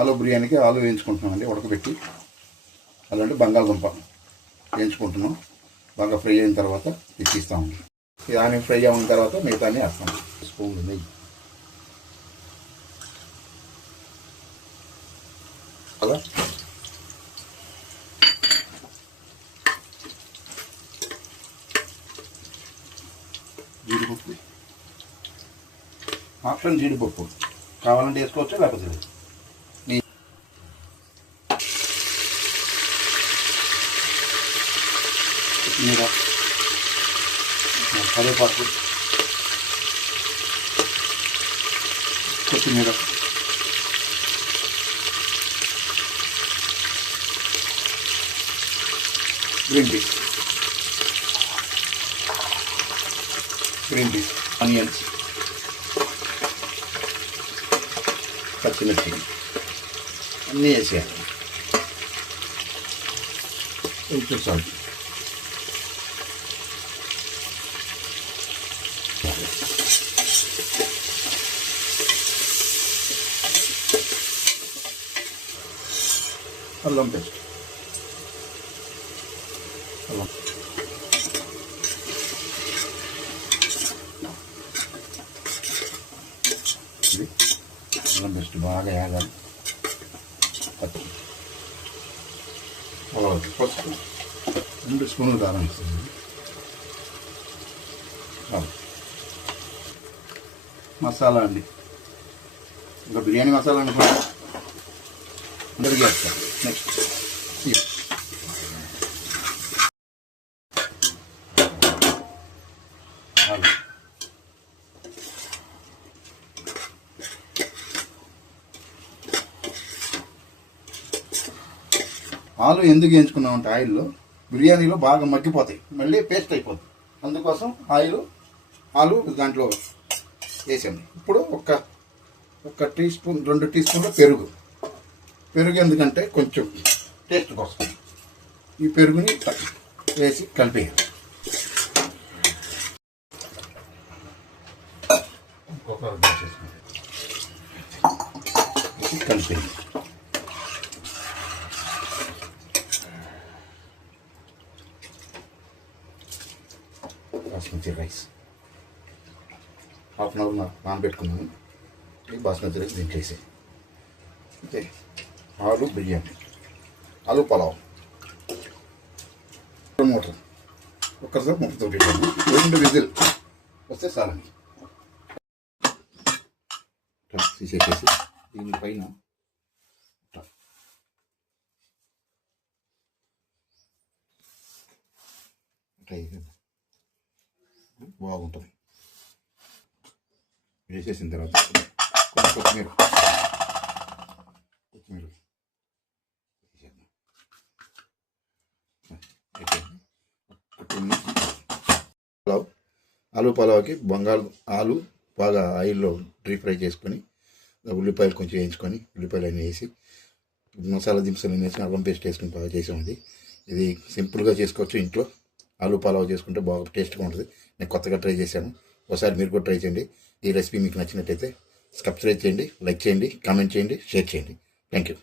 ఆలు బిర్యానీకి ఆలు వేయించుకుంటున్నామండి, ఉడకబెట్టి. అలాంటి బంగాళదుంప వేయించుకుంటున్నాం. బాగా ఫ్రై అయిన తర్వాత తీస్తామండి. ఇది ఆనియన్ ఫ్రై అయిన తర్వాత మిగతాన్ని వేస్తాం. స్పూన్ నెయ్యి, అలా జీడిపప్పు, ఆప్షన్ జీడిపప్పు కావాలంటే వేసుకోవచ్చు, లేకపోతే లేదు. కొత్తిమీర, కరివేపాకు, కొత్తిమీర, గ్రీన్ పీస్, ఆనియన్స్, పచ్చిమిర్చి అన్నీ వేసేయాలి. కొంచెం సాల్ట్, అల్లం పేస్ట్, అల్లం అల్లం పేస్ట్ బాగా వేగాలి. పసుపు 2 స్పూన్లు కారం వేస్తుంది. మసాలా అండి, ఇంకా బిర్యానీ మసాలా అనుకోండి, అందరికీ వేస్తాం. నెక్స్ట్ ఆలు ఎందుకు వేయించుకున్నామంటే ఆయిల్లో బిర్యానీలో బాగా మగ్గిపోతాయి, మళ్ళీ పేస్ట్ అయిపోతుంది. అందుకోసం ఆలు దాంట్లో వేసాము. ఇప్పుడు ఒక టీ స్పూన్ 2 టీ స్పూన్ల పెరుగు ఎందుకంటే కొంచెం టేస్ట్ కోసం ఈ పెరుగుని వేసి కలిపేయాలి. కలిపేయాలి. Basmati rice half an hour నానబెట్టుకున్నాను. ఈ బాస్మతి రైస్ దీంట్లో వేసేది. ఓకే, ఆలు బిర్యానీ, ఆలు పలావ్, మోటర్ ఒక్కసారి ముక్కతో పెట్టాను. 2 విజిల్ వస్తే చాలండి. తీసేసి దీనిపైన బాగుంటుంది. వేసేసిన తర్వాత కొత్తిమీర ఆలు పలావ్కి ఆలు బాగా ఆయిల్లో డీప్ ఫ్రై చేసుకొని, ఉల్లిపాయలు కొంచెం వేయించుకొని, ఉల్లిపాయలు అన్నీ వేసి, మసాలా దినుసులు వేసి, అల్లం పేస్ట్ వేసుకుని బాగా చేసాము. ఇది సింపుల్గా చేసుకోవచ్చు ఇంట్లో. ఆలు పలావ్ చేసుకుంటే బాగా టేస్ట్గా ఉంటుంది. నేను కొత్తగా ట్రై చేశాను. ఒకసారి మీరు కూడా ట్రై చేయండి. ఈ రెసిపీ మీకు నచ్చినట్టయితే సబ్స్క్రైబ్ చేయండి, లైక్ చేయండి, కామెంట్ చేయండి, షేర్ చేయండి. Thank you.